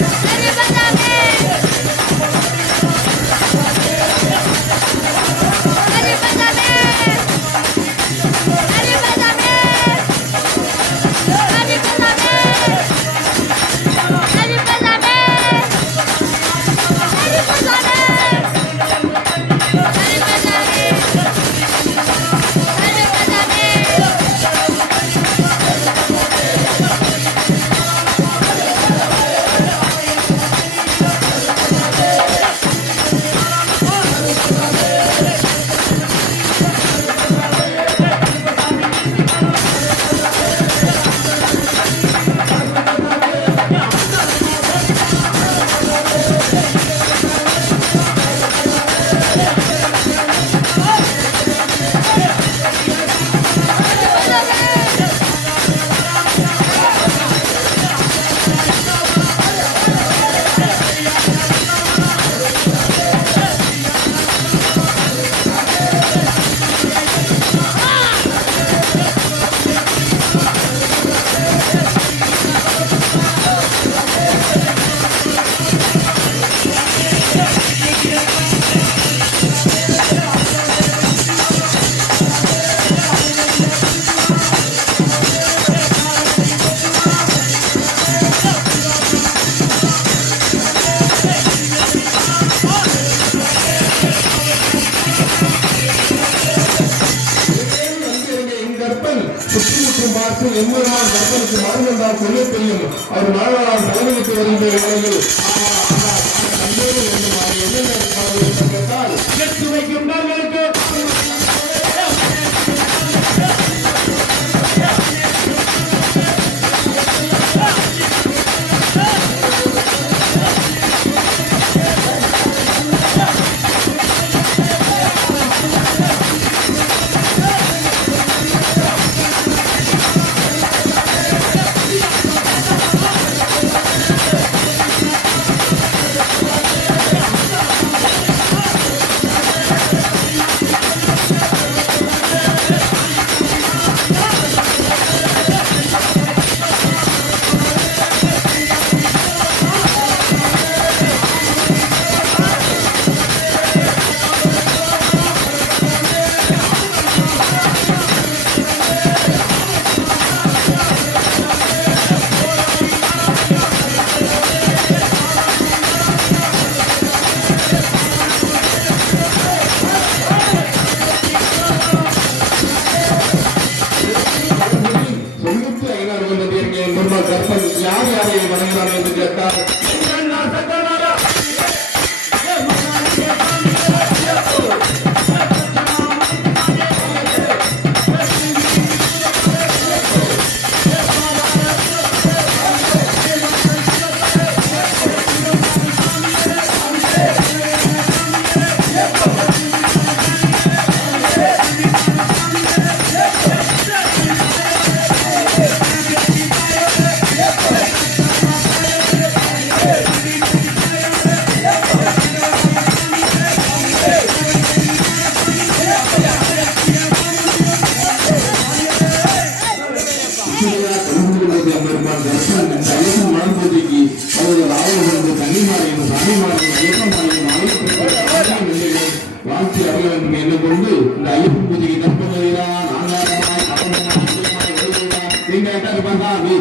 Yeah. சுற்றுமுற்றும் பார்த்து எம்பெருமான் சொல்ல தெரியும். அவர் மறுநாள் தலைமைக்கு வருகின்ற para livramento de என்று கேட்டால் கொண்டு இந்த ஐயப்பன் பூஜைக்கு தற்போதைதான் ஆங்காரமாய் அப்பந்தமாய் நீங்க எட்டாவது பார்த்தா நீ